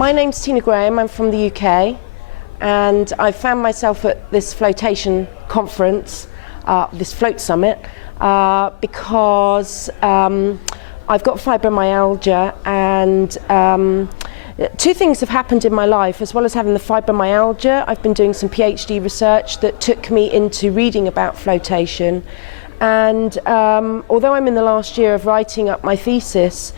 My name's Tina Graham, I'm from the UK, and I found myself at this flotation conference, this float summit, because I've got fibromyalgia, and two things have happened in my life. As well as having the fibromyalgia, I've been doing some PhD research that took me into reading about flotation. And although I'm in the last year of writing up my thesis,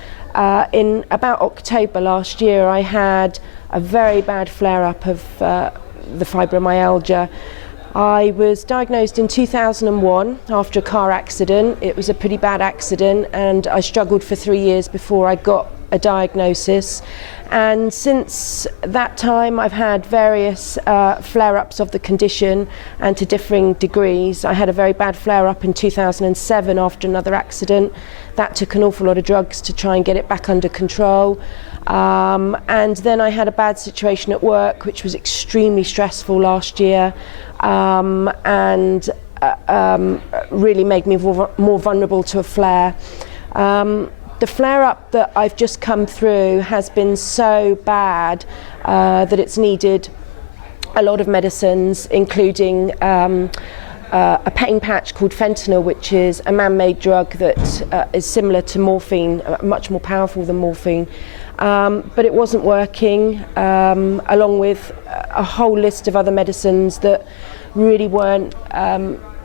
in about October last year, I had a very bad flare-up of the fibromyalgia. I was diagnosed in 2001 after a car accident. It was a pretty bad accident, and I struggled for 3 years before I got a diagnosis. And since that time, I've had various flare-ups of the condition, and to differing degrees. I had a very bad flare-up in 2007 after another accident. That took an awful lot of drugs to try and get it back under control. And then I had a bad situation at work, which was extremely stressful last year, and really made me more vulnerable to a flare. The flare-up that I've just come through has been so bad that it's needed a lot of medicines, including a pain patch called fentanyl, which is a man-made drug that is similar to morphine, much more powerful than morphine. But it wasn't working, along with a whole list of other medicines that really weren't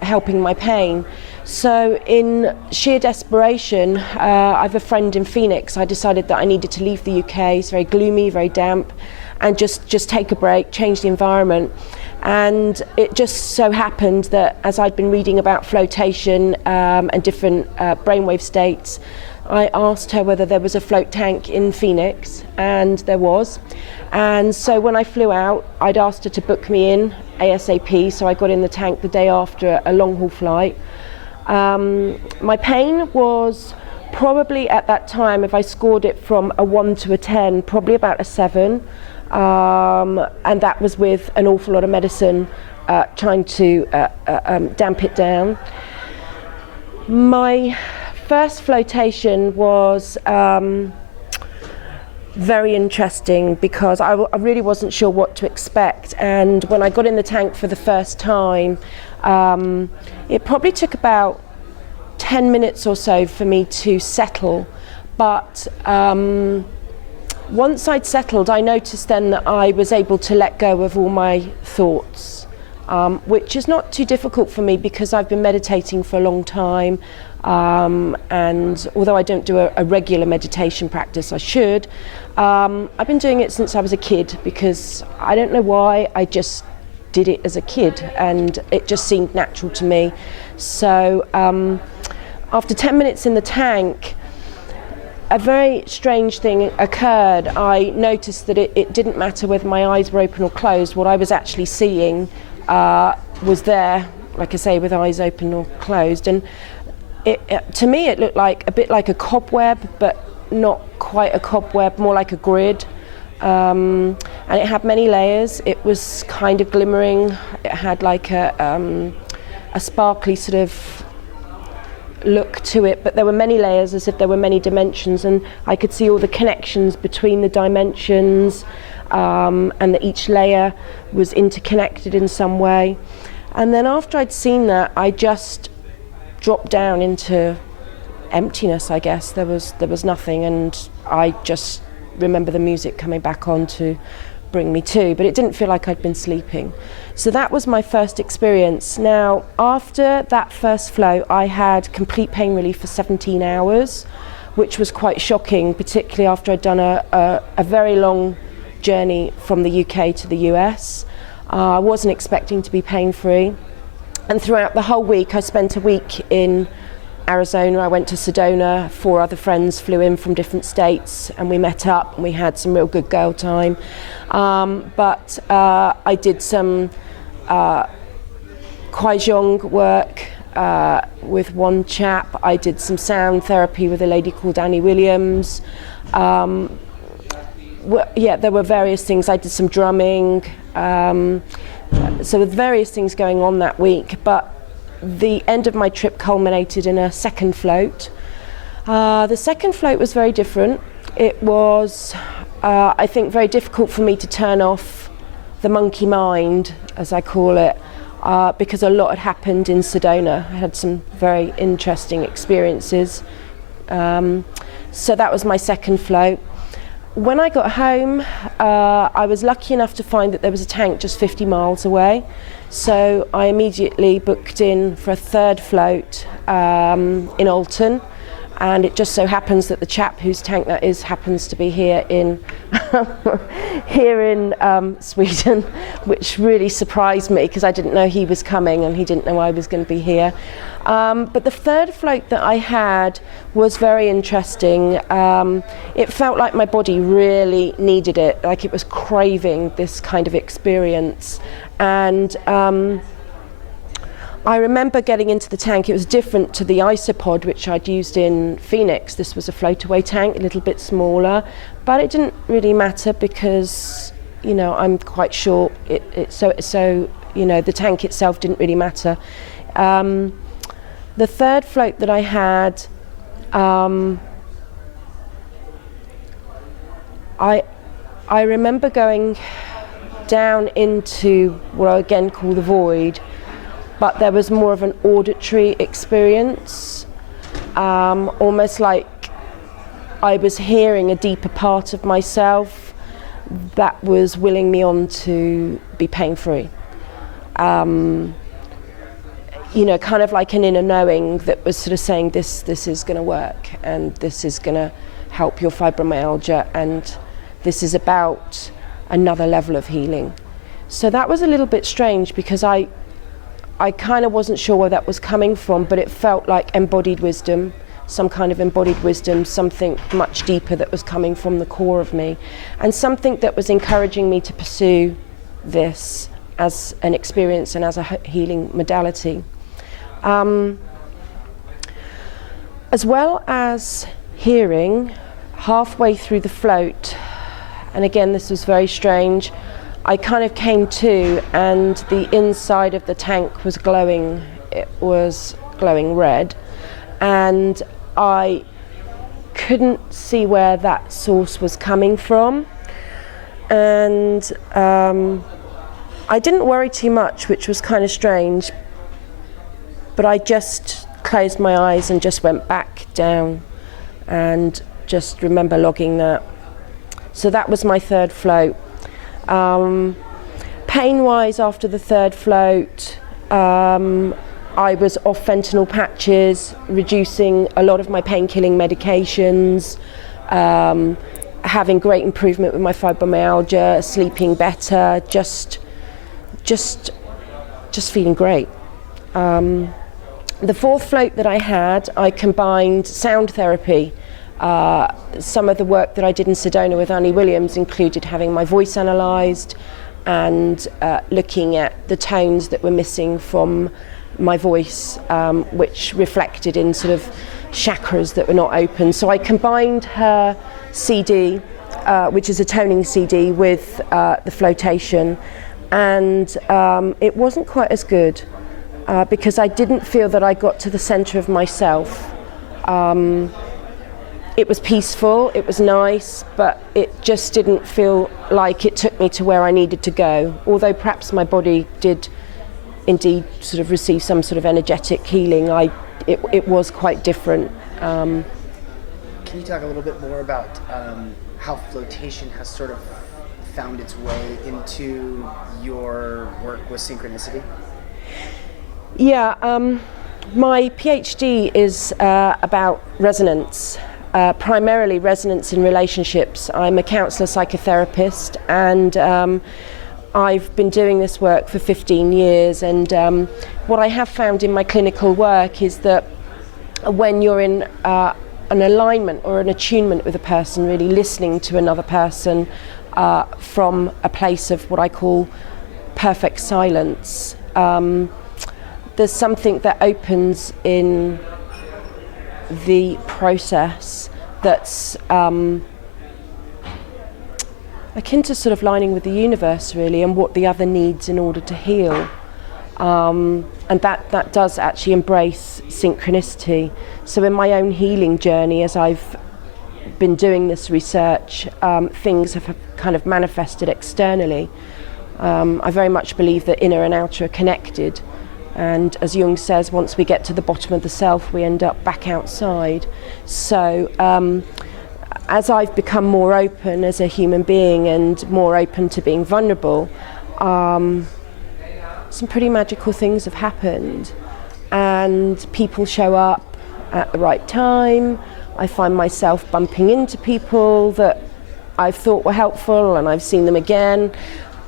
helping my pain. So in sheer desperation, I have a friend in Phoenix. I decided that I needed to leave the UK. It's very gloomy, very damp, and just take a break, change the environment. And it just so happened that as I'd been reading about flotation and different brainwave states, I asked her whether there was a float tank in Phoenix, and there was. And so when I flew out, I'd asked her to book me in ASAP, so I got in the tank the day after a long-haul flight. My pain was probably at that time, if I scored it from a 1 to a 10, probably about a 7. And that was with an awful lot of medicine trying to damp it down. My first flotation was very interesting because I really wasn't sure what to expect. And when I got in the tank for the first time, it probably took about 10 minutes or so for me to settle. But once I'd settled, I noticed then that I was able to let go of all my thoughts, which is not too difficult for me because I've been meditating for a long time. And although I don't do a regular meditation practice, I should. I've been doing it since I was a kid because I don't know why, I just did it as a kid and it just seemed natural to me. So after 10 minutes in the tank, a very strange thing occurred. I noticed that it didn't matter whether my eyes were open or closed. What I was actually seeing was there, like I say, with eyes open or closed. And to me, it looked like a bit like a cobweb, but not quite a cobweb, more like a grid. And it had many layers. It was kind of glimmering. It had like a sparkly sort of look to it, but there were many layers, as if there were many dimensions, and I could see all the connections between the dimensions, and that each layer was interconnected in some way. And then after I'd seen that, I just dropped down into emptiness, I guess. There was nothing, and I just remember the music coming back on to bring me to, but it didn't feel like I'd been sleeping. So that was my first experience. Now, after that first flow, I had complete pain relief for 17 hours, which was quite shocking, particularly after I'd done a very long journey from the UK to the US. I wasn't expecting to be pain-free. And throughout the whole week, I spent a week in Arizona. I went to Sedona. 4 other friends flew in from different states, and we met up and we had some real good girl time. But I did some Kwai work with one chap. I did some sound therapy with a lady called Annie Williams. Yeah, there were various things. I did some drumming. So with various things going on that week, but the end of my trip culminated in a second float. The second float was very different. It was I think, very difficult for me to turn off the monkey mind, as I call it, because a lot had happened in Sedona. I had some very interesting experiences. So that was my second float. When I got home, I was lucky enough to find that there was a tank just 50 miles away. So I immediately booked in for a third float in Alton. And it just so happens that the chap whose tank that is happens to be here in Sweden, which really surprised me because I didn't know he was coming and he didn't know I was going to be here. But the third float that I had was very interesting. It felt like my body really needed it, like it was craving this kind of experience. And I remember getting into the tank. It was different to the isopod which I'd used in Phoenix. This was a float-away tank, a little bit smaller, but it didn't really matter because, you know, I'm quite short. So you know, the tank itself didn't really matter. The third float that I had, I remember going down into what I again call the void. But there was more of an auditory experience, almost like I was hearing a deeper part of myself that was willing me on to be pain-free. You know, kind of like an inner knowing that was sort of saying this is going to work and this is going to help your fibromyalgia and this is about another level of healing. So that was a little bit strange because I kind of wasn't sure where that was coming from, but it felt like embodied wisdom, some kind of embodied wisdom, something much deeper that was coming from the core of me, and something that was encouraging me to pursue this as an experience and as a healing modality. As well as hearing, halfway through the float, and again this was very strange, I kind of came to and the inside of the tank was glowing. It was glowing red and I couldn't see where that source was coming from, and I didn't worry too much, which was kind of strange, but I just closed my eyes and just went back down and just remember logging that. So that was my third float. Pain-wise, after the third float, I was off fentanyl patches, reducing a lot of my pain-killing medications, having great improvement with my fibromyalgia, sleeping better, just feeling great. The fourth float that I had, I combined sound therapy. Some of the work that I did in Sedona with Annie Williams included having my voice analysed and looking at the tones that were missing from my voice, which reflected in sort of chakras that were not open. So I combined her CD, which is a toning CD, with the Floatation, and it wasn't quite as good because I didn't feel that I got to the centre of myself. It was peaceful, it was nice, but it just didn't feel like it took me to where I needed to go, although perhaps my body did indeed sort of receive some sort of energetic healing. It was quite different. Can you talk a little bit more about how flotation has sort of found its way into your work with synchronicity? Yeah, my PhD is about resonance. Primarily resonance in relationships. I'm a counsellor psychotherapist, and I've been doing this work for 15 years, and what I have found in my clinical work is that when you're in an alignment or an attunement with a person, really listening to another person from a place of what I call perfect silence, there's something that opens in the process that's akin to sort of lining with the universe, really, and what the other needs in order to heal. And that does actually embrace synchronicity. So in my own healing journey, as I've been doing this research, things have kind of manifested externally. I very much believe that inner and outer are connected. And as Jung says, once we get to the bottom of the self, we end up back outside. So as I've become more open as a human being and more open to being vulnerable, some pretty magical things have happened. And people show up at the right time. I find myself bumping into people that I've thought were helpful, and I've seen them again.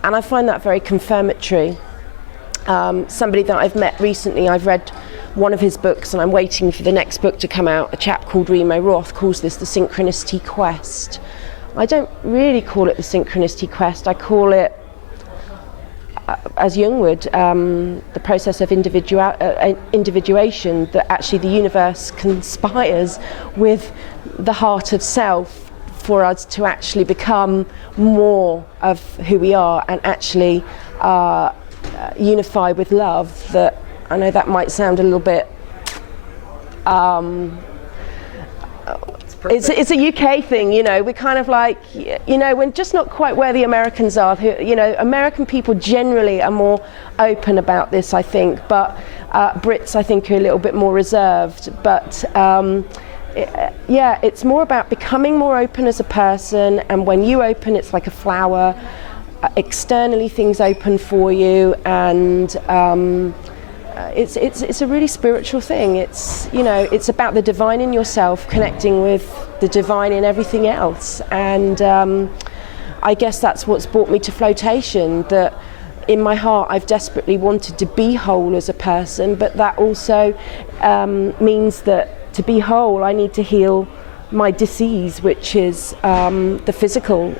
And I find that very confirmatory. Somebody that I've met recently, I've read one of his books and I'm waiting for the next book to come out. A chap called Remo Roth calls this the Synchronicity Quest. I don't really call it the Synchronicity Quest. I call it, as Jung would, the process of individuation, that actually the universe conspires with the heart of self for us to actually become more of who we are and actually unify with love. That I know that might sound a little bit it's a UK thing, you know. We're kind of like, you know, we're just not quite where the Americans are. You know, American people generally are more open about this, I think, but Brits, I think, are a little bit more reserved. But yeah, it's more about becoming more open as a person, and when you open, it's like a flower. Externally, things open for you, and it's a really spiritual thing. It's, you know, it's about the divine in yourself connecting with the divine in everything else. And I guess that's what's brought me to flotation. That in my heart, I've desperately wanted to be whole as a person, but that also means that to be whole, I need to heal my disease, which is the physical,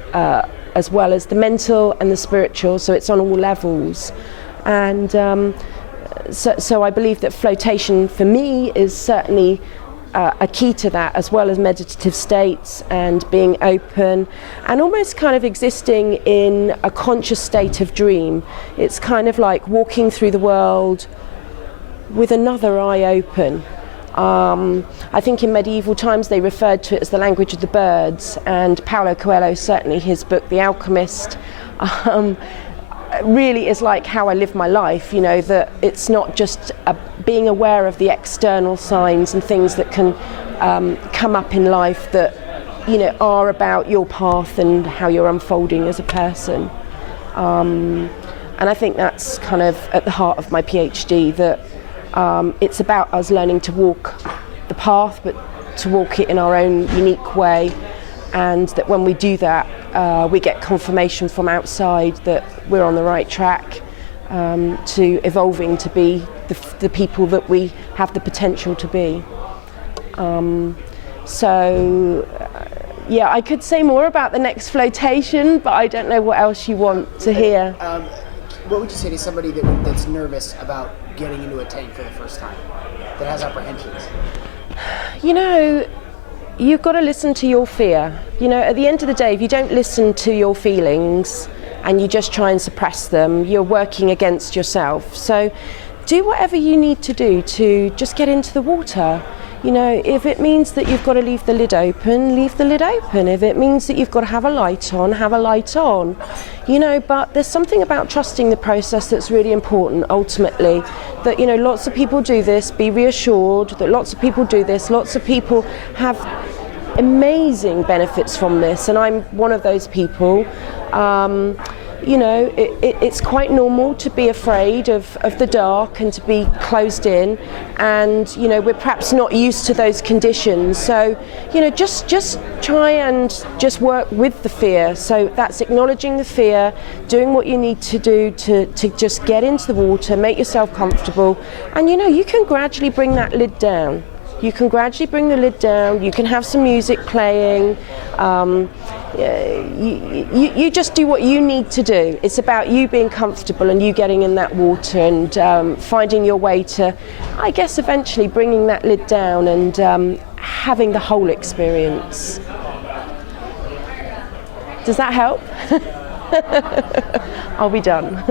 as well as the mental and the spiritual. So it's on all levels. And so I believe that flotation for me is certainly a key to that, as well as meditative states and being open and almost kind of existing in a conscious state of dream. It's kind of like walking through the world with another eye open. I think in medieval times they referred to it as the language of the birds, and Paulo Coelho, certainly his book The Alchemist, really is like how I live my life, you know, that it's not just being aware of the external signs and things that can come up in life that, you know, are about your path and how you're unfolding as a person. And I think that's kind of at the heart of my PhD, that it's about us learning to walk the path, but to walk it in our own unique way, and that when we do that, we get confirmation from outside that we're on the right track to evolving to be the people that we have the potential to be. Yeah, I could say more about the next flotation, but I don't know what else you want to hear. What would you say to somebody that's nervous about getting into a tank for the first time, that has apprehensions? You know, you've got to listen to your fear. You know, at the end of the day, if you don't listen to your feelings and you just try and suppress them, you're working against yourself. So do whatever you need to do to just get into the water. You know, if it means that you've got to leave the lid open, leave the lid open. If it means that you've got to have a light on, have a light on. You know, but there's something about trusting the process that's really important ultimately. That, you know, lots of people do this, be reassured that lots of people do this, lots of people have amazing benefits from this, and I'm one of those people. You know, it's quite normal to be afraid of the dark and to be closed in, and, you know, we're perhaps not used to those conditions. So, you know, just try and just work with the fear. So that's acknowledging the fear, doing what you need to do to just get into the water, make yourself comfortable, and, you know, you can gradually bring that lid down. You can gradually bring the lid down, you can have some music playing, you just do what you need to do. It's about you being comfortable and you getting in that water and finding your way to, I guess, eventually bringing that lid down and having the whole experience. Does that help? I'll be done.